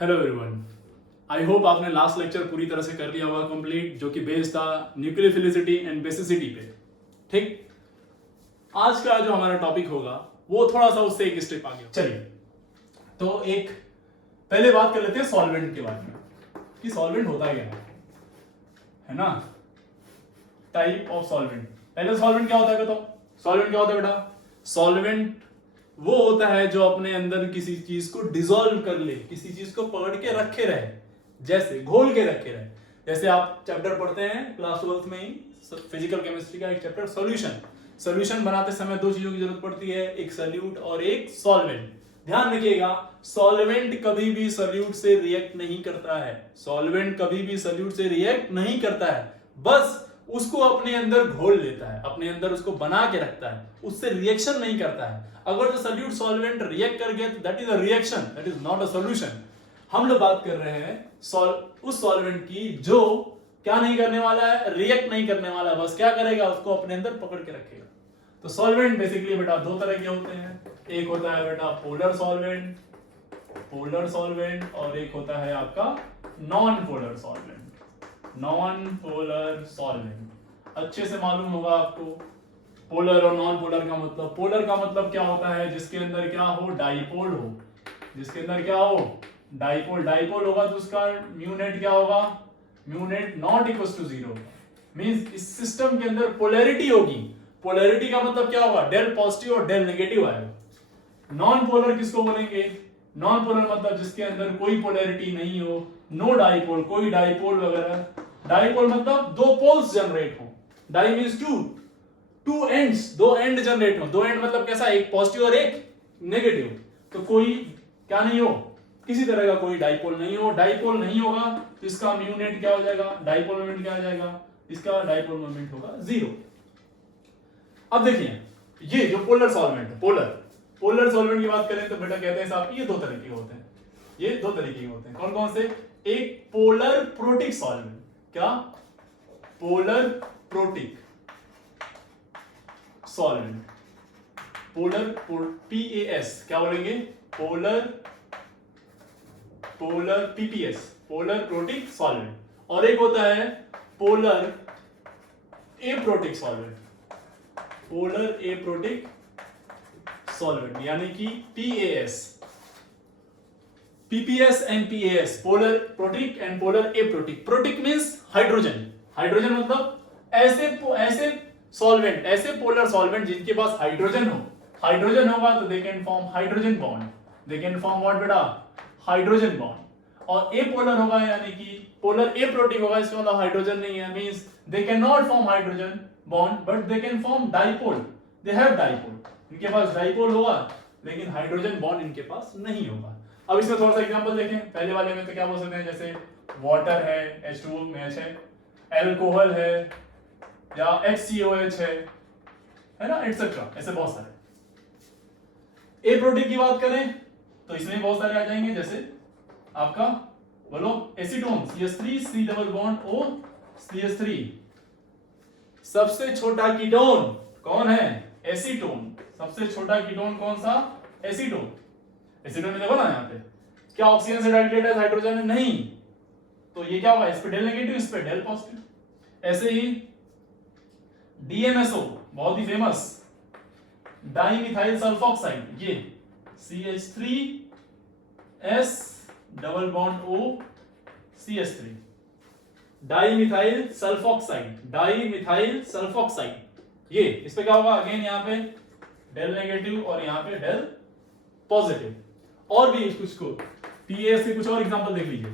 Hello everyone, I hope आपने last lecture पूरी तरह से कर लिया होगा कंप्लीट, जो कि बेस्ड था न्यूक्लियोफिलिसिटी एंड बेसिसिटी पे। ठीक, आज का जो हमारा टॉपिक होगा वो थोड़ा सा उससे एक स्टेप आगे। चलिए, तो एक पहले बात कर लेते हैं सॉल्वेंट के बारे में कि सॉल्वेंट होता क्या है ना। Type of solvent. पहले सॉल्वेंट क्या होता है बताओ। सॉल्वेंट क्या होता है बेटा? सॉल्वेंट वो होता है जो अपने अंदर किसी चीज को डिसॉल्व कर ले, किसी चीज को पकड़ के रखे रहे, जैसे घोल के रखे रहे। जैसे आप चैप्टर पढ़ते हैं क्लास 12th में ही, फिजिकल केमिस्ट्री का एक चैप्टर सॉल्यूशन। सॉल्यूशन बनाते समय दो चीजों की जरूरत पड़ती है, एक सॉल्यूट और एक सॉल्वेंट। ध्यान रखिएगा, सॉल्वेंट कभी भी सॉल्यूट से रिएक्ट नहीं करता है। सॉल्वेंट कभी भी सॉल्यूट से रिएक्ट नहीं करता है, बस उसको अपने अंदर घोल लेता है, अपने अंदर उसको बना के रखता है, उससे रिएक्शन नहीं करता है। अगर जो सॉल्यूट सॉल्वेंट रिएक्ट कर गया तो that is a reaction, that is not a solution. हम लोग बात कर रहे हैं उस सॉल्वेंट की जो क्या नहीं करने वाला है, रिएक्ट नहीं करने वाला है, बस क्या करेगा, उसको अपने अंदर पकड़ के रखेगा। तो सॉल्वेंट बेसिकली बेटा दो तरह के होते हैं, एक होता है बेटा पोलर सॉल्वेंट, और एक होता है आपका non polar solvent. Non polar solvent अच्छे से मालूम होगा आपको। पोलर और नॉन पोलर का मतलब, पोलर का मतलब क्या होता है, जिसके अंदर क्या हो, डाइपोल हो, जिसके अंदर क्या हो, डाइपोल। डाइपोल होगा तो उसका म्यू नेट क्या होगा, mu net not equal to 0 means इस सिस्टम के अंदर पोलैरिटी होगी। पोलैरिटी का मतलब क्या होगा, डेल पॉजिटिव और डेल नेगेटिव आएगा। नॉन पोलर किसको बोलेंगे? नॉन पोलर मतलब जिसके अंदर कोई पोलैरिटी नहीं हो, नो डाइपोल, कोई डाइपोल वगैरह। डाइपोल मतलब दो पोल्स जनरेट हो, डाई मींस टू एंड्स, दो एंड जनरेट हो। दो एंड मतलब कैसा, एक पॉजिटिव और एक नेगेटिव। तो कोई क्या नहीं हो, किसी तरह का कोई डाइपोल नहीं हो। डाइपोल नहीं होगा तो इसका म्यू नेट क्या हो जाएगा, डाइपोल मोमेंट क्या हो जाएगा, इसका डाइपोल मोमेंट होगा 0। अब देखिए, ये जो पोलर सॉल्वेंट है, पोलर सॉल्वेंट की बात करें तो बेटा कहते हैं साहब ये दो तरह के होते हैं। ये दो तरीके के होते हैं, कौन कौन से? एक पोलर प्रोटिक सॉल्वेंट। क्या? Polar protic solvent, polar PAS क्या बोलेंगे, polar PPS, polar protic solvent. और एक होता है polar aprotic solvent, polar aprotic solvent यानी कि PAS। PPS and PAS, polar protic and polar aprotic. Protic means hydrogen, hydrogen मतलब ऐसे सॉल्वेंट, ऐसे पोलर सॉल्वेंट जिनके पास हाइड्रोजन हो। हाइड्रोजन होगा तो they can form hydrogen bond, they can form what बेटा, हाइड्रोजन बॉन्ड। और एपोलर होगा यानी कि पोलर एप्रोटिक होगा, इसमें मतलब हाइड्रोजन नहीं है, means they can not form hydrogen bond but they can form dipole, they have dipole. इनके पास डाइपोल होगा लेकिन हाइड्रोजन बॉन्ड इनके पास नहीं होगा। अब इसमें थोड़ा सा एग्जांपल देखें। पहले वाले में तो क्या बोल सकते हैं, जैसे वाटर है, H2O में H है, एल्कोहल है, या HCOH है ना, एटसेट्रा, ऐसे बहुत सारे। एप्रोटिक की बात करें तो इसमें बहुत सारे आ जाएंगे, जैसे आपका बोलो acetone, CH3 C double bond O CH3। सबसे छोटा कीटोन कौन है? एसीटोन। सबसे छोटा कीटोन कौन सा? एसीटोन। एसीटोन में देखो ना, यहाँ पे क्या ऑक्सीजन से डायरेक्टली अटैच हाइड्रोजन है? नहीं, तो ये क्या होगा, इस पे डेल नेगेटिव, इस पे डेल पॉजिटिव। ऐसे ही DMSO बहुत ही फेमस, डाइमिथाइल सल्फॉक्साइड, ये CH3S double bond O CH3, dimethyl sulphoxide. ये इस पे क्या होगा, अगेन यहाँ पे डेल नेगेटिव और यहाँ पे डेल पॉजिटिव। और भी कुछ को PAS के कुछ और एग्जांपल देख लीजिए,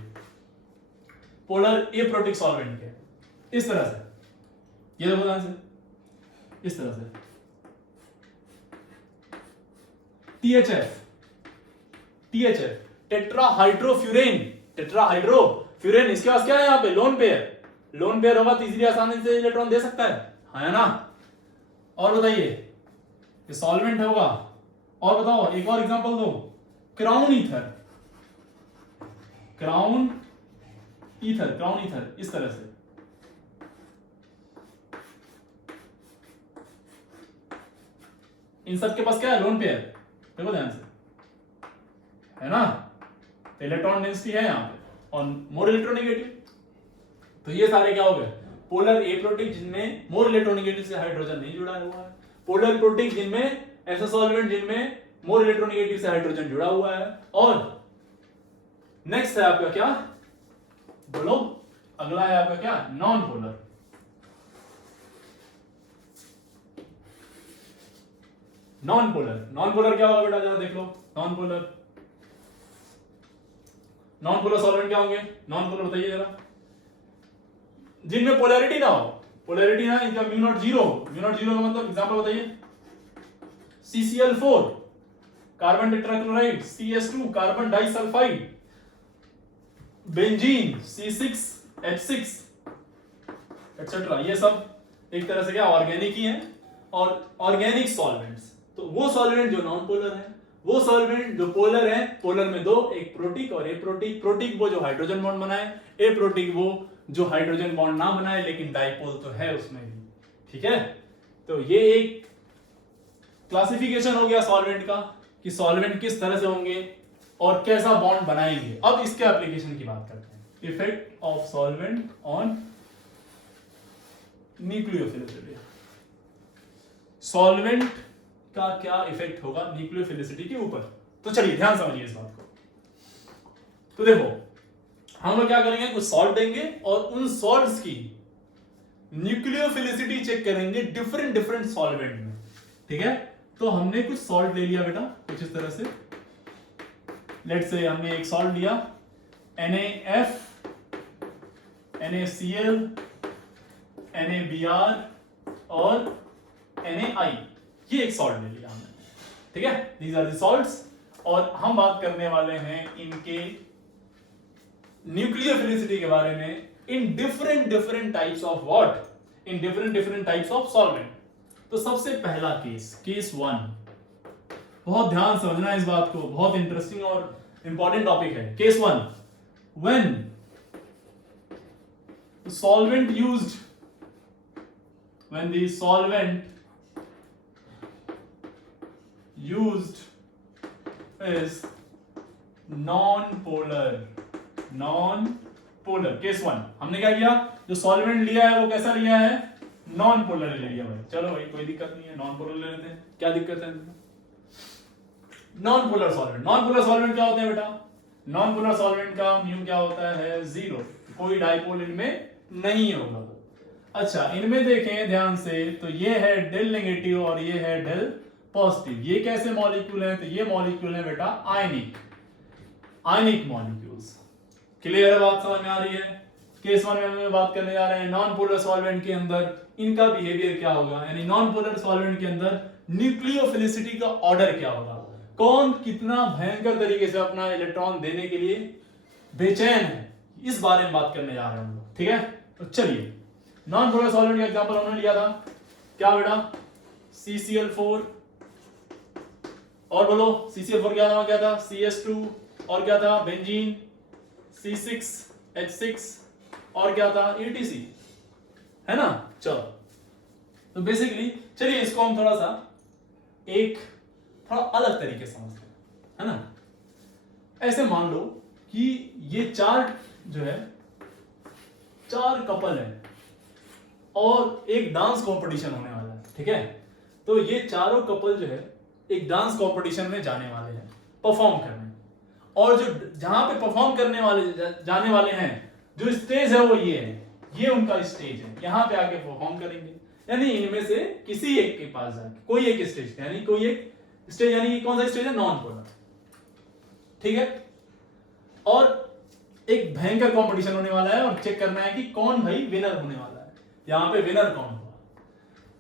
पोलर एप्रोटिक सॉल्वेंट के। इस तरह से, ये देखो ध्यान से, इस तरह से THF टेट्राहाइड्रोफ्यूरेन, टेट्राहाइड्रोफ्यूरेन। इसके पास क्या है, यहाँ पे लोन पेयर होगा तो इजीली आसानी से इलेक्ट्रॉन दे सकता है ना। और बताइए, ये सॉल्वेंट होगा। और बताओ, एक और एग्जांपल दो, क्राउन ईथर, इस तरह से। इन सब के पास क्या है, लोन पेयर। देखो ध्यान से, है ना। तो इलेक्ट्रॉन डेंसिटी है यहाँ पे, और मोर इलेक्ट्रोनेगेटिव। तो ये सारे क्या हो गए, पोलर एप्रोटिक जिनमें मोर इलेक्ट्रोनेगेटिव से हाइड्रोजन नहीं जुड़ा हुआ है, पोलर प्रोटिक जिनमें ऐसे सॉल्वेंट जिनमें मोर इलेक्ट्रोनेगेटिव से हाइड्रोजन जुड़ा हुआ है। और नेक्स्ट है आपका क्या, बोलो, अगला है आपका क्या, non polar. Non polar, non polar क्या होगा बेटा, जरा देख लो। Non polar, non polar solvent क्या होंगे, नॉन पोलर बताइए जरा, जिनमें पोलैरिटी ना हो, पोलैरिटी ना, इनका mu naught zero, mu naught zero का मतलब एग्जांपल बताइए, CCl4 carbon tetrachloride, CS2 carbon disulphide, benzene C6H6 etcetera. ये सब एक तरह से क्या ऑर्गेनिक ही है, और ऑर्गेनिक सॉल्वेंट्स। तो वो सॉल्वेंट जो नॉन पोलर है, वो सॉल्वेंट जो पोलर है, पोलर में दो, एक प्रोटिक और एप्रोटिक। प्रोटिक वो जो हाइड्रोजन बॉन्ड बनाए, एप्रोटिक वो जो हाइड्रोजन बॉन्ड ना बनाए लेकिन डाइपोल तो है उसमें भी, ठीक है। तो ये एक क्लासिफिकेशन हो गया सॉल्वेंट का, कि सॉल्वेंट किस तरह से होंगे और कैसा बॉन्ड बनाएंगे। अब इसके एप्लीकेशन की बात करते हैं, effect of solvent on nucleophilicity. Solvent का क्या इफेक्ट होगा न्यूक्लियोफिलिसिटी के ऊपर। तो चलिए ध्यान समझिए इस बात को। तो देखो, हम लोग क्या करेंगे, कुछ सॉल्ट देंगे और उन सॉल्ट्स की न्यूक्लियोफिलिसिटी चेक करेंगे डिफरेंट डिफरेंट सॉल्वेंट में, ठीक है। तो हमने कुछ सॉल्ट ले लिया बेटा, कुछ इस तरह से, लेट्स से हमने एक सॉल्ट लिया NaF, NaCl, NaBr और NaI, ये एक सॉल्ट ले लिया हमने, ठीक है। दीज आर द सॉल्ट्स, और हम बात करने वाले हैं इनके न्यूक्लियोफिलिसिटी के बारे में in different different types of what, in different different types of solvent. तो सबसे पहला केस, केस 1, बहुत ध्यान समझना इस बात को, बहुत इंटरेस्टिंग और इंपॉर्टेंट टॉपिक है। Case 1, when solvent used, when the solvent used is non-polar, non-polar। Case 1 हमने क्या किया, जो सॉल्वेंट लिया है वो कैसा लिया है, नॉन पोलर ले लिया भाई। चलो भाई कोई दिक्कत नहीं है, नॉन पोलर ले लेते हैं, क्या दिक्कत है। Non polar solvent, non polar solvent क्या होते हैं बेटा, नॉन पोलर सॉल्वेंट का म्यू क्या होता है, 0, कोई डाइपोल इनमें नहीं होगा। अच्छा, इनमें देखें ध्यान से, तो ये है डेल नेगेटिव और ये है डेल पॉजिटिव। ये कैसे मॉलिक्यूल हैं, तो ये मॉलिक्यूल है बेटा आयनिक, आयनिक मॉलिक्यूल्स। क्लियर है, बात समझ में आ रही है। केस 1 में हम बात करने जा रहे हैं नॉन पोलर सॉल्वेंट के अंदर इनका बिहेवियर क्या होगा, यानी नॉन पोलर सॉल्वेंट के अंदर न्यूक्लियोफिलिसिटी का ऑर्डर क्या होगा, कौन कितना भयंकर तरीके से अपना इलेक्ट्रॉन देने के लिए बेचैन है, इस बारे में बात करने जा रहे हैं हम लोग, ठीक है। तो चलिए, नॉन पोलर सॉल्वेंट का एग्जांपल हमने लिया था क्या बेटा, CCl4, और बोलो CCl4 क्या था, CS2, और क्या था, बेंजीन C6H6, और क्या था, ETC, है ना। चलो, तो बेसिकली चलिए इसको हम थोड़ा सा थोड़ा अलग तरीके से समझते हैं, है ना। ऐसे मान लो कि ये जो है 4 कपल है और एक डांस कंपटीशन होने वाला है, ठीक है। तो ये चारों कपल जो है एक डांस कंपटीशन में जाने वाले हैं परफॉर्म करने, और जो जहां पे परफॉर्म करने वाले जाने वाले हैं, जो स्टेज है वो ये है, ये उनका स्टेज है, यहां पे आके परफॉर्म करेंगे। यानी इनमें से किसी एक के पास जाके कोई एक स्टेज, यानी कोई एक स्टेज, यानी कौन सा स्टेज है, नॉन पोलर, ठीक है। और एक भयंकर कंपटीशन होने वाला है और चेक करना है कि कौन भाई विनर होने वाला है, यहां पे विनर कौन होगा।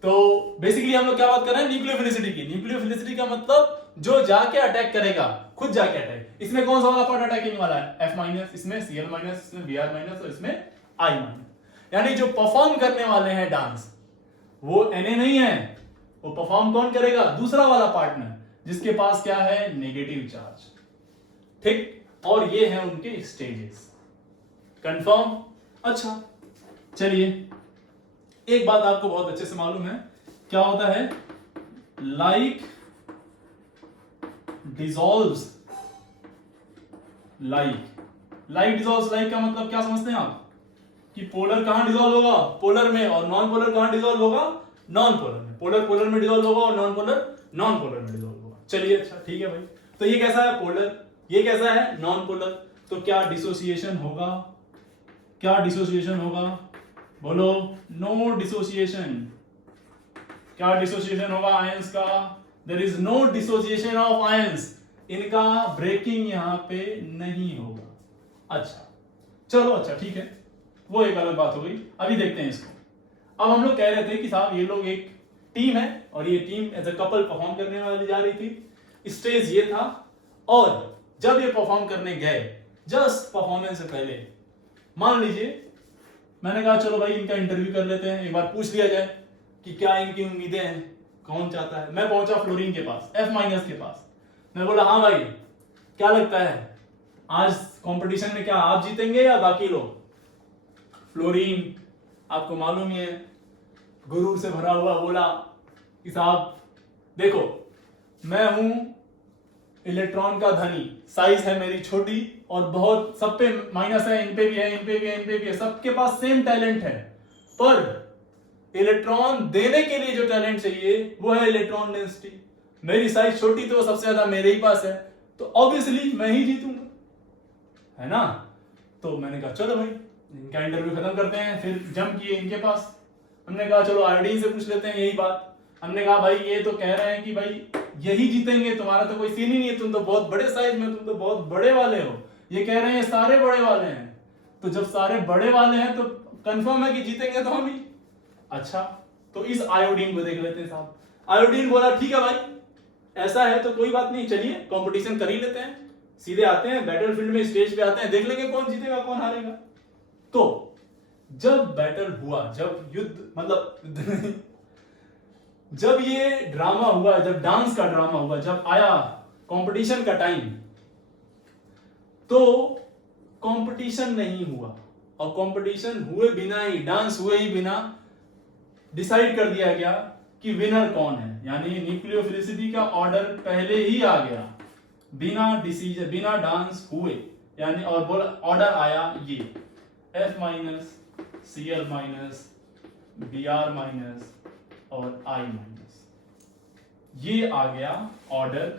तो बेसिकली हम लोग क्या बात कर रहे हैं, न्यूक्लियोफिलिसिटी की। न्यूक्लियोफिलिसिटी का मतलब जो जाके अटैक करेगा, खुद जाके अटैक। इसमें कौन सा वाला पार्ट अटैकिंग वाला है, F-, इसमें Cl-, इसमें Br-, और इसमें I-। यानी जो परफॉर्म करने वाले हैं डांस, वो Na नहीं है, वो परफॉर्म कौन करेगा, दूसरा वाला पार्टनर, जिसके पास क्या है, नेगेटिव चार्ज, ठीक। और ये है उनके स्टेजेस, कंफर्म। अच्छा चलिए, एक बात आपको बहुत अच्छे से मालूम है, क्या होता है, like dissolves like dissolves like का मतलब क्या समझते हैं आप कि पोलर कहां डिसॉल्व होगा, पोलर में, और नॉन पोलर कहां डिसॉल्व होगा, नॉन पोलर में। पोलर पोलर में डिसॉल्व होगा और नॉन पोलर नॉन पोलर में डिसॉल्व होगा। चलिए अच्छा ठीक है भाई, तो ये कैसा है पोलर, ये कैसा है नॉन पोलर। तो क्या डिसोसिएशन होगा, क्या डिसोसिएशन होगा, बोलो नो डिसोसिएशन। क्या डिसोसिएशन होगा आयंस का, there is no dissociation of ions, इनका ब्रेकिंग यहां पे नहीं होगा। अच्छा चलो अच्छा ठीक है, वो एक अलग बात हो गई। अभी देखते हैं इसको। अब हम लोग कह रहे थे कि साहब ये लोग एक टीम है और ये team as a couple perform करने वाली जा रही थी। स्टेज ये था, और जब ये परफॉर्म करने गए, जस्ट परफॉर्मेंस से पहले मान लीजिए मैंने कहा चलो भाई इनका इंटरव्यू कर लेते हैं, एक बार पूछ लिया जाए कि क्या इनकी उम्मीदें हैं, कौन चाहता है। मैं पहुंचा फ्लोरीन के पास, F- के पास। मैं बोला हाँ भाई क्या लगता है आज कंपटीशन में क्या आप जीतेंगे या बाकी लोग। फ्लोरीन आपको मालूम ही है गुरूर से भरा हुआ बोला कि साहब देखो मैं हूं इलेक्ट्रॉन का धनी, साइज है मेरी छोटी और बहुत सब पे माइनस है, इन पे भी है, इन पे भी है, इन पे भी है, सबके पास सेम टैलेंट है, पर इलेक्ट्रॉन देने के लिए जो टैलेंट चाहिए वो है इलेक्ट्रॉन डेंसिटी। मेरी साइज छोटी तो सबसे ज्यादा मेरे ही पास है, तो ऑब्वियसली मैं ही जीतूंगा, है ना। तो मैंने कहा चलो भाई इनका इंटरव्यू खत्म करते हैं, फिर जंप किए इनके पास। हमने कहा चलो आयोडीन से पूछ लेते हैं यही बात। हमने कहा भाई ये तो कह रहे हैं कि भाई यही जीतेंगे, तुम्हारा तो कोई सीन ही नहीं है, तुम तो बहुत बड़े साइज में, तुम तो बहुत बड़े वाले हो। ये कह रहे हैं सारे बड़े वाले हैं, तो जब सारे बड़े वाले हैं तो कंफर्म है कि जीतेंगे तो हम ही। अच्छा तो इस आयोडीन को देख लेते हैं साहब। आयोडीन बोला ठीक है भाई ऐसा है तो कोई बात नहीं, चलिए कंपटीशन कर ही लेते हैं, सीधे आते हैं बैटलफील्ड में, स्टेज पे आते हैं, देख लेंगे कौन जीतेगा कौन हारेगा। तो जब बैटल हुआ, जब युद्ध मतलब जब ये ड्रामा हुआ, जब डांस का ड्रामा हुआ, जब आया कंपटीशन का टाइम, तो कंपटीशन नहीं हुआ, और कंपटीशन हुए बिना ही, डांस हुए ही बिना डिसाइड कर दिया गया कि विनर कौन है। यानी न्यूक्लियोफिलिसिटी का ऑर्डर पहले ही आ गया, बिना डिसीजन, बिना डांस हुए, यानी और बोला ऑर्डर आया ये F-, Cl-, Br- और I-, ये आ गया ऑर्डर,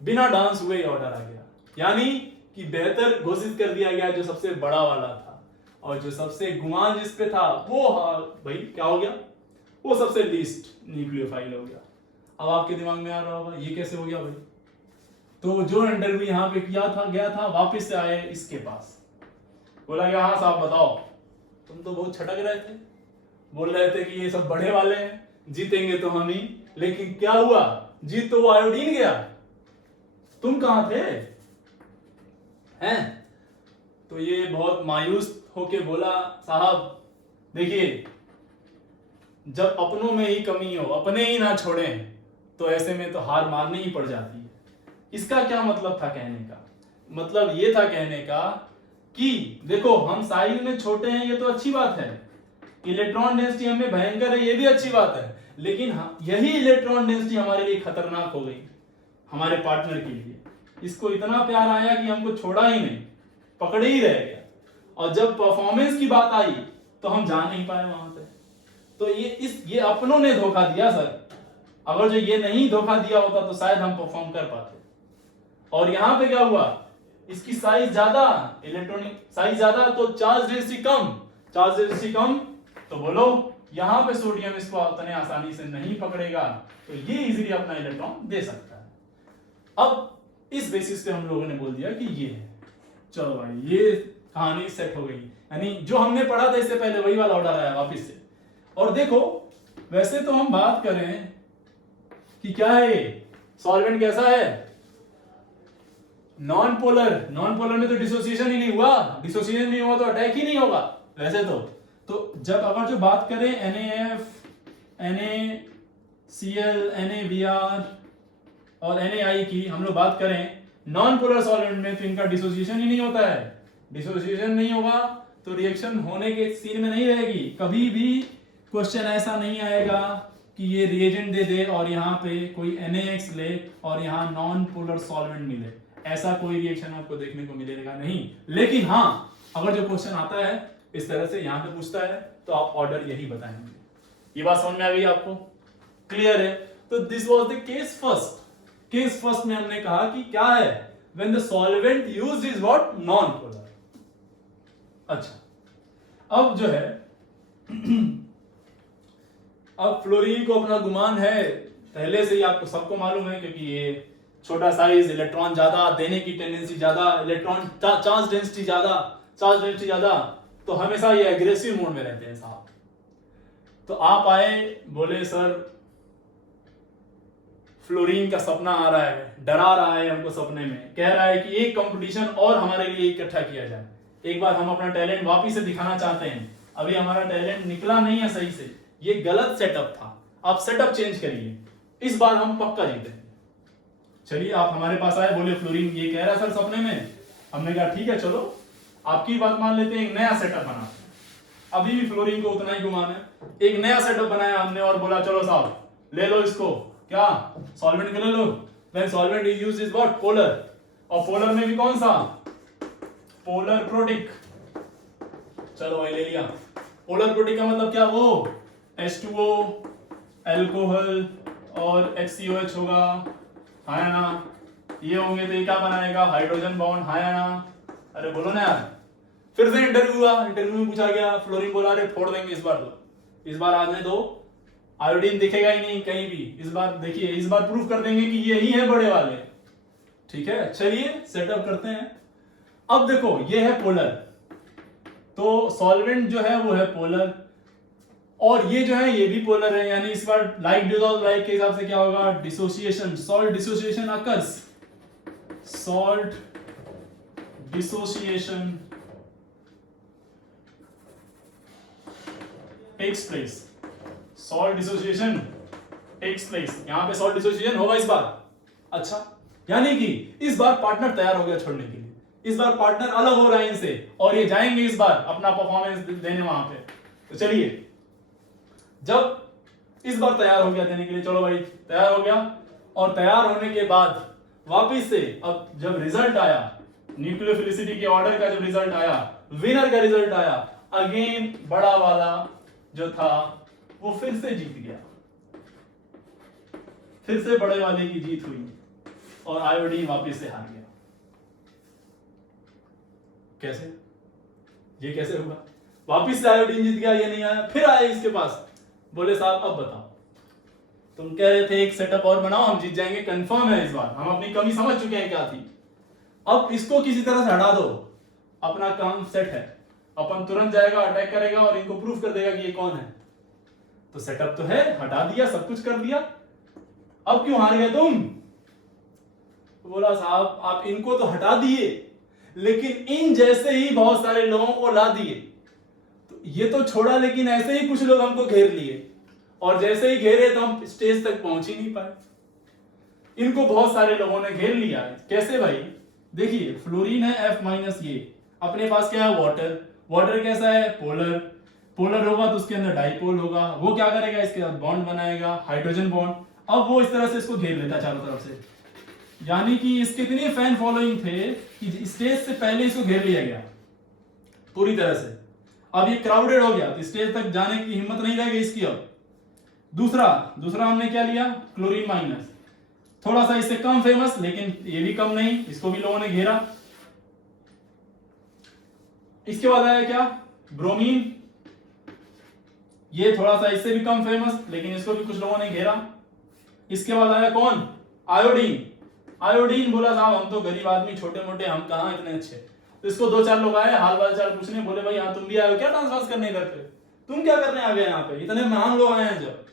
बिना डांस हुए ऑर्डर आ गया, यानी कि बेहतर घोषित कर दिया गया जो सबसे बड़ा वाला था, और जो सबसे गुमान जिस पे था वो भाई क्या हो गया, वो सबसे लीस्ट न्यूक्लियोफाइल हो गया। अब आपके दिमाग में आ रहा होगा ये कैसे हो गया भाई। तो जो इंटरव्यू यहाँ पे किया था, गया था, वापस से आए इसके पास, बोला कि हाँ साहब बताओ, तुम तो बहुत छटक रहे थे, बोल रहे थे कि ये सब बड़े वाले हैं, जीतेंगे तो हम ही, लेकिन क्या हुआ, जीत तो वो आयोडीन गया, तुम कहां थे हैं। तो ये बहुत मायूस होके बोला साहब देखिए जब अपनों में ही कमी हो, अपने ही ना छोड़ें, तो ऐसे में तो हार माननी ही पड़ जाती है। इसका क्या मतलब था कहने का, मतलब ये था कहने का कि देखो हम साइज में छोटे हैं ये तो अच्छी बात है, इलेक्ट्रॉन डेंसिटी हमें भयंकर है ये भी अच्छी बात है, लेकिन यही इलेक्ट्रॉन डेंसिटी हमारे लिए खतरनाक हो गई, हमारे पार्टनर के लिए। इसको इतना प्यार आया कि हमको छोड़ा ही नहीं, पकड़े ही रह गया, और जब परफॉर्मेंस की बात आई तो हम जा नहीं पाए वहां पे। तो ये अपनों ने धोखा दिया सर, अगर जो ये नहीं धोखा दिया होता तो शायद हम परफॉर्म कर पाते। और यहां पे क्या हुआ, इसकी साइज ज्यादा, इलेक्ट्रॉनिक साइज ज्यादा तो चार्ज डेंसिटी कम, चार्ज डेंसिटी कम, तो बोलो यहां पे सोडियम इसको उतने आसानी से नहीं पकड़ेगा, तो ये इजीली अपना इलेक्ट्रॉन दे सकता है। अब इस बेसिस पे हम लोगों ने बोल दिया कि ये है, चलो भाई ये कहानी सेट हो गई, यानी जो हमने पढ़ा था इससे पहले वही वाला ऑर्डर आया वापस से। और देखो वैसे तो हम बात करें कि क्या है सॉल्वेंट कैसा है, नॉन पोलर, नॉन पोलर में तो डिसोसिएशन ही नहीं हुआ, डिसोसिएशन नहीं हुआ तो अटैक ही नहीं होगा वैसे तो जब अगर जो बात करें NaF, NaCl, NaBr और NaI की हम लोग बात करें नॉन पोलर सॉल्वेंट में, तो इनका डिसोसिएशन ही नहीं होता है। डिसोसिएशन नहीं होगा तो रिएक्शन होने के सीन में नहीं रहेगी। कभी भी क्वेश्चन ऐसा नहीं आएगा कि ये रिएजेंट दे दे और यहाँ पे कोई NaX ले और यहाँ नॉन पोलर सॉल्वेंट मिले, ऐसा कोई रिएक्शन आपको देखने को मिलेगा नहीं। लेकिन हाँ, अगर जो क्वेश्चन आता है इस तरह से यहाँ पे पूछता है तो आप ऑर्डर यही बताएंगे। ये बात समझ में आ गई आपको? क्लियर है? तो this was the case first. Case first में हमने कहा कि क्या है, when the solvent used is what, non polar. अच्छा, अब जो है अब फ्लोरीन को अपना गुमान है, पहले से ही आपको सबको मालूम है, क्योंकि ये छोटा साइज, इलेक्ट्रॉन ज्यादा देने की टेंडेंसी ज्यादा, इलेक्ट्रॉन चार्ज डेंसिटी ज्यादा, तो हमेशा ये एग्रेसिव मोड में रहते हैं साहब। तो आप आए, बोले सर फ्लोरीन का सपना आ रहा है, डरा रहा है हमको सपने में, कह रहा है कि एक कंपटीशन और हमारे लिए इकट्ठा किया जाए, एक बार हम अपना टैलेंट वापिस से दिखाना चाहते हैं, अभी हमारा टैलेंट निकला नहीं है सही से, ये गलत सेटअप था, आप सेटअप चेंज करिए, इस बार हम पक्का जीतेंगे। चलिए आप हमारे पास आए, बोले फ्लोरीन ये कह रहा है सर सपने में। हमने कहा ठीक है, चलो आपकी बात मान लेते हैं, एक नया सेटअप बनाते हैं। अभी भी फ्लोरीन को उतना ही गुमान है, एक नया सेटअप बनाया हमने और बोला चलो साहब ले लो इसको, क्या सॉल्वेंट को ले लो। When solvent is used is what, polar, और पोलर में भी कौन सा, पोलर प्रोटिक। चलो भाई ले लिया। पोलर प्रोटिक का मतलब क्या, वो H2O अल्कोहल और HCOH होगा, है ना, ये होंगे तो ये क्या बनाएगा, हाइड्रोजन बॉन्ड, है ना। अरे बोलो ना यार। फिर से इंटरव्यू हुआ, इंटरव्यू में पूछा गया, फ्लोरीन बोला अरे फोड़ देंगे इस बार, तो इस बार आने दो, आयोडीन दिखेगा ही नहीं कहीं भी, इस बार देखिए, इस बार प्रूफ कर देंगे कि ये ही है बड़े वाले। ठीक है, चलिए सेटअप करते हैं। अब देखो ये है पोलर, तो सॉल्वेंट जो है वो है पोलर, और ये जो है ये भी पोलर है, यानी इस बार लाइक डिसॉल्व लाइक के हिसाब से क्या होगा, dissociation, salt dissociation occurs, salt dissociation takes place, salt dissociation takes place, यहां पे सॉल्ट डिसोसिएशन होगा इस बार। अच्छा, यानी कि इस बार पार्टनर तैयार हो गया छोड़ने के लिए, इस बार पार्टनर अलग हो रहा है इनसे, और ये जाएंगे इस बार अपना परफॉर्मेंस देने वहां पे। तो चलिए, जब इस बार तैयार हो गया देने के लिए, चलो भाई तैयार हो गया, और तैयार होने के बाद वापिस से अब जब रिजल्ट आया, न्यूक्लियोफिलिसिटी के ऑर्डर का जब रिजल्ट आया, विनर का रिजल्ट आया, अगेन बड़ा वाला जो था वो फिर से जीत गया, फिर से बड़े वाले की जीत हुई, और आयोडीन वापिस से हार गया। कैसे, ये कैसे हुआ, वापिस से आयोडीन जीत गया, ये नहीं आया, फिर आए इसके पास, बोले साहब अब बताओ, तुम कह रहे थे एक सेटअप और बनाओ हम जीत जाएंगे, कंफर्म है इस बार, हम अपनी कमी समझ चुके हैं क्या थी, अब इसको किसी तरह से हटा दो, अपना काम सेट है, अपन तुरंत जाएगा, अटैक करेगा और इनको प्रूफ कर देगा कि ये कौन है। तो सेटअप तो है, हटा दिया, सब कुछ कर दिया, अब क्यों हार गए तुम। तो बोला साहब आप इनको तो हटा दिए, लेकिन इन जैसे ही बहुत सारे लोगों को ला दिए, तो ये तो छोड़ा, लेकिन ऐसे ही कुछ लोग हमको घेर लिए, और जैसे ही घेरे तो हम स्टेज तक पहुंच ही नहीं पाए। इनको बहुत सारे लोगों ने घेर लिया। कैसे भाई, देखिए फ्लोरीन है F-, ये अपने पास क्या है, वाटर, वाटर कैसा है, पोलर, पोलर होगा तो उसके अंदर डाइपोल होगा, वो क्या करेगा, इसके साथ बॉन्ड बनाएगा, हाइड्रोजन बॉन्ड। अब वो इस तरह से इसको घेर लेता चारों तरफ से, यानी कि इसके इतने फैन फॉलोइंग थे कि स्टेज से पहले इसको घेर लिया गया पूरी तरह से। अब ये क्राउडेड हो गया, तो स्टेज तक जाने की हिम्मत नहीं रहेगी इसकी। अब दूसरा हमने क्या लिया, क्लोरीन माइनस, थोड़ा सा इससे कम फेमस, लेकिन ये भी कम नहीं, इसको भी लोगों ने घेरा। इसके बाद आया क्या, ब्रोमीन, ये थोड़ा सा इससे भी कम फेमस, लेकिन इसको भी कुछ लोगों ने घेरा। इसके बाद आया कौन, आयोडीन। आयोडीन बोला साहब हम तो गरीब आदमी, छोटे मोटे, हम कहां इतने अच्छे। तो इसको 2-4 लोग आए हाल बाल चाल पूछने, बोले भाई हाँ तुम भी आए हो क्या डांस करने इधर पे, तुम क्या करने आ गए यहाँ पे, इतने महान लोग आए हैं जब,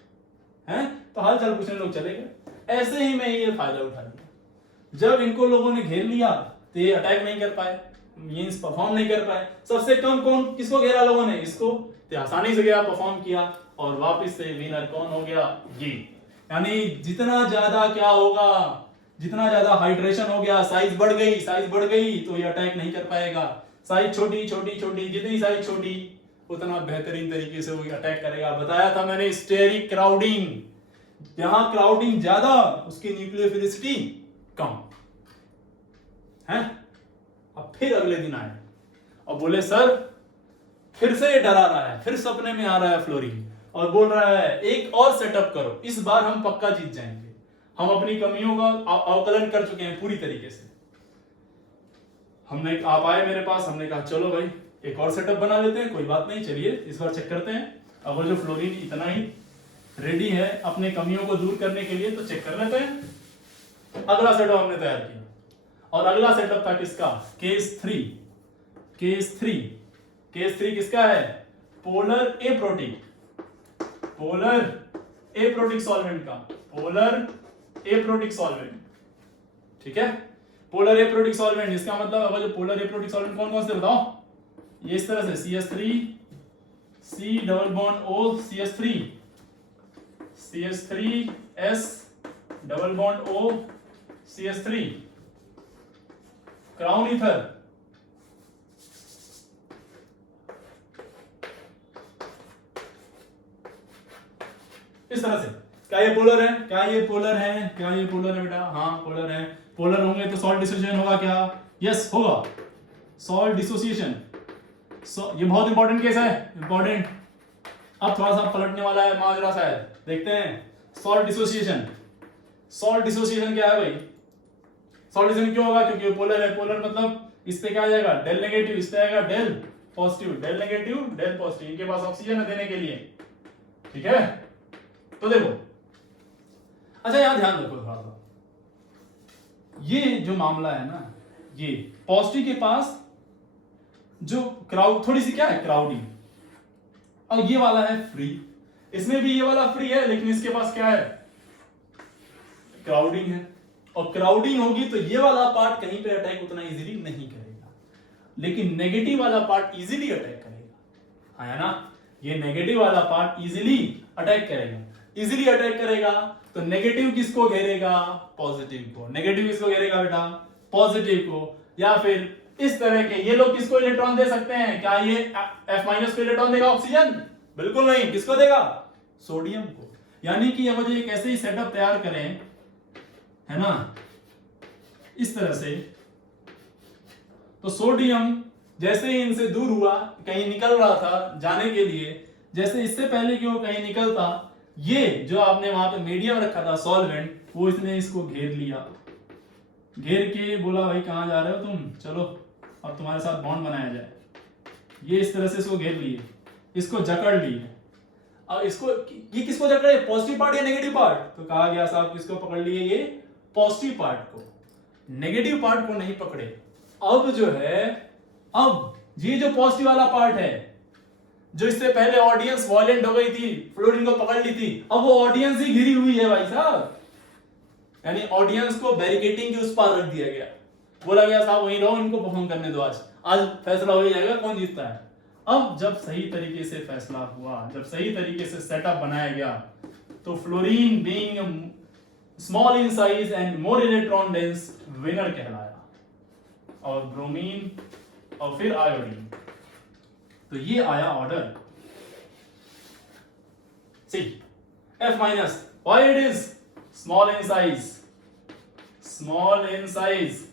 हैं, तो हाल चाल पूछने लोग चले गए। ऐसे ही मैं ये फायदा उठा लिया, जब इनको लोगों ने घेर लिया तो ये अटैक नहीं कर पाए, मींस परफॉर्म नहीं कर पाए। सबसे कम कौन, किसको घेरा लोगों ने, इसको, तो आसानी से गया, परफॉर्म किया, और वापस से विनर कौन हो गया, ये। यानी जितना ज्यादा क्या होगा, जितना ज्यादा हाइड्रेशन हो गया, साइज बढ़ गई, तो ये अटैक नहीं कर पाएगा। साइज छोटी, जितनी साइज छोटी उतना बेहतरीन तरीके से वो अटैक करेगा। बताया था मैंने, स्टेरिक क्राउडिंग, यहां क्राउडिंग ज्यादा, उसकी न्यूक्लियोफिलिसिटी कम। हैं। अब फिर अगले दिन आए और बोले सर फिर से ये डरा रहा है, फिर सपने में आ रहा है फ्लोरीन और बोल रहा है एक और सेटअप करो, इस बार हम पक्का जीत जाएंगे, हम अपनी कमियों का अवकलन कर चुके हैं पूरी तरीके से। हमने आप आए मेरे पास, हमने कहा चलो भाई एक और सेटअप बना लेते हैं, कोई बात नहीं, चलिए इस बार चेक करते हैं। अगर जो फ्लोरीन इतना ही रेडी है अपने कमियों को दूर करने के लिए तो चेक कर लेते हैं। अगला सेटअप हमने तैयार किया और अगला सेटअप था किसका, केस 3। केस 3 किसका है, polar aprotic, polar aprotic solvent का, पोलर एप्रोटिक सॉल्वेंट, ठीक है। पोलर एप्रोटिक सॉल्वेंट इसका मतलब अगर जो पोलर एप्रोटिक सॉल्वेंट कौन कौन से बताओ, ये इस तरह से CH3 C double bond O CH3 CH3S double bond O CH3 crown ether, इस तरह से। क्या ये पोलर है, क्या ये पोलर है, क्या ये पोलर है बेटा, हाँ पोलर है। पोलर होंगे तो सॉल्ट डिसोसिएशन होगा क्या, यस होगा, सॉल्ट डिसोसिएशन। ये बहुत इंपॉर्टेंट केस है, इंपॉर्टेंट। अब थोड़ा सा पलटने वाला है माजरा शायद, देखते हैं। सॉल्ट डिसोसिएशन, सॉल्ट डिसोसिएशन क्या है भाई, सॉल्ट डिसोसिएशन क्यों होगा, क्योंकि पोलर है। पोलर मतलब इस पे क्या आ जाएगा, डेल नेगेटिव, इस पे आएगा del positive, del negative del positive, इनके पास ऑक्सीजन है देने के लिए, ठीक है। तो देखो, अच्छा यहां ध्यान रखो थोड़ा सा, ये जो मामला है ना, ये पॉजिटिव के पास जो क्राउड थोड़ी सी क्या है, क्राउडिंग, और ये वाला है फ्री, इसमें भी ये वाला फ्री है लेकिन इसके पास क्या है, क्राउडिंग है। और क्राउडिंग होगी तो ये वाला पार्ट कहीं पे अटैक उतना इजीली नहीं करेगा, लेकिन नेगेटिव वाला पार्ट इजीली अटैक करेगा, है ना। ये नेगेटिव वाला पार्ट इजीली अटैक करेगा, इजीली अटैक करेगा। तो नेगेटिव किसको घेरेगा, पॉजिटिव को। नेगेटिव किसको घेरेगा बेटा, पॉजिटिव को। या फिर इस तरह के ये लोग किसको इलेक्ट्रॉन दे सकते हैं, क्या ये F- को इलेक्ट्रॉन देगा ऑक्सीजन, बिल्कुल नहीं, किसको देगा, सोडियम को। यानी कि अब जो एक ऐसे ही सेटअप तैयार करें, है ना, इस तरह से, तो सोडियम जैसे ही इनसे दूर हुआ, कहीं निकल रहा था जाने के लिए, जैसे इससे पहले कि वो कहीं निकलता, ये जो आपने वहां पे मीडियम रखा था सॉल्वेंट, वो इसने इसको घेर लिया, घेर के बोला भाई कहां जा रहे हो तुम, चलो अब तुम्हारे साथ बॉन्ड बनाया जाए। ये इस तरह से इसको घेर लिए, इसको जकड़ लिए। अब इसको, ये किसको जकड़े, पॉजिटिव पार्ट या नेगेटिव पार्ट, तो कहा गया साहब किसको पकड़ लिए, ये पॉजिटिव पार्ट को, नेगेटिव पार्ट को नहीं पकड़े। अब जो है, अब ये जो पॉजिटिव वाला पार्ट है, जो इससे पहले ऑडियंस वॉयलेंट हो गई थी, फ्लोरीन को पकड़ ली थी, अब वो ऑडियंस ही घिरी हुई है भाई साहब। यानी ऑडियंस को बैरिकेटिंग के उस पार रख दिया गया, बोला गया साहब वहीं रहो, इनको परफॉर्म करने दो, आज फैसला हो जाएगा कौन जीतता है। अब जब सही तरीके से फैसला हुआ, जब सही तरीके से सेटअप बनाया गया, तो fluorine being small in size and more electron dense winner कहलाया, और ब्रोमीन और फिर आयोडीन। तो ये आया order, see F minus, why it is small in size, small in size,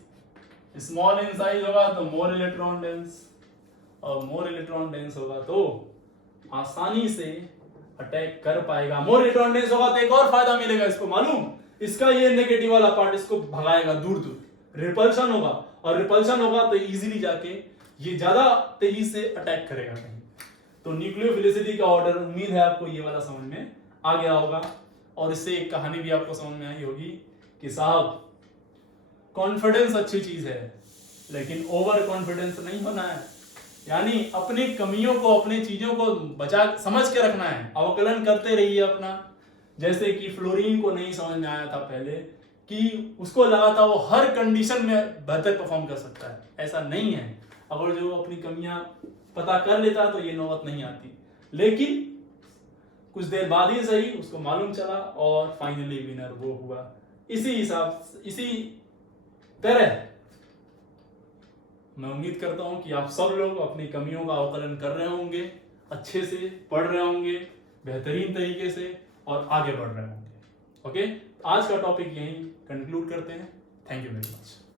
small in size होगा तो मोर इलेक्ट्रॉन डेंस, और मोर इलेक्ट्रॉन डेंस होगा तो आसानी से अटैक कर पाएगा। मोर इलेक्ट्रॉन डेंस होगा तो एक और फायदा मिलेगा इसको, मालूम, इसका ये नेगेटिव वाला पार्ट इसको भगाएगा दूर दूर, रिपल्शन होगा, और रिपल्शन होगा तो इजीली जाके ये ज्यादा तेजी से अटैक करेगा कहीं। तो न्यूक्लियोफिलिसिटी का ऑर्डर, उम्मीद है आपको ये वाला समझ में आ गया होगा, और इससे एक कहानी भी आपको समझ में आई होगी कि साहब कॉन्फिडेंस अच्छी चीज है लेकिन ओवर कॉन्फिडेंस नहीं होना है। यानी अपनी कमियों को, अपनी चीजों को बचा समझ के रखना है, अवकलन करते रहिए अपना। जैसे कि फ्लोरीन को नहीं समझ में आया था पहले कि उसको लगा था वो हर कंडीशन में बेहतर परफॉर्म कर सकता है, ऐसा नहीं है। अगर जो अपनी कमियां पता कर लेता तो ये नौबत नहीं आती, लेकिन कुछ देर बाद ही सही उसको मालूम चला और फाइनली विनर वो हुआ। इसी हिसाब, इसी तरह मैं उम्मीद करता हूं कि आप सब लोग अपनी कमियों का अवकलन कर रहे होंगे, अच्छे से पढ़ रहे होंगे, बेहतरीन तरीके से, और आगे बढ़ रहे होंगे। ओके, आज का टॉपिक यहीं कंक्लूड करते हैं। Thank you very much.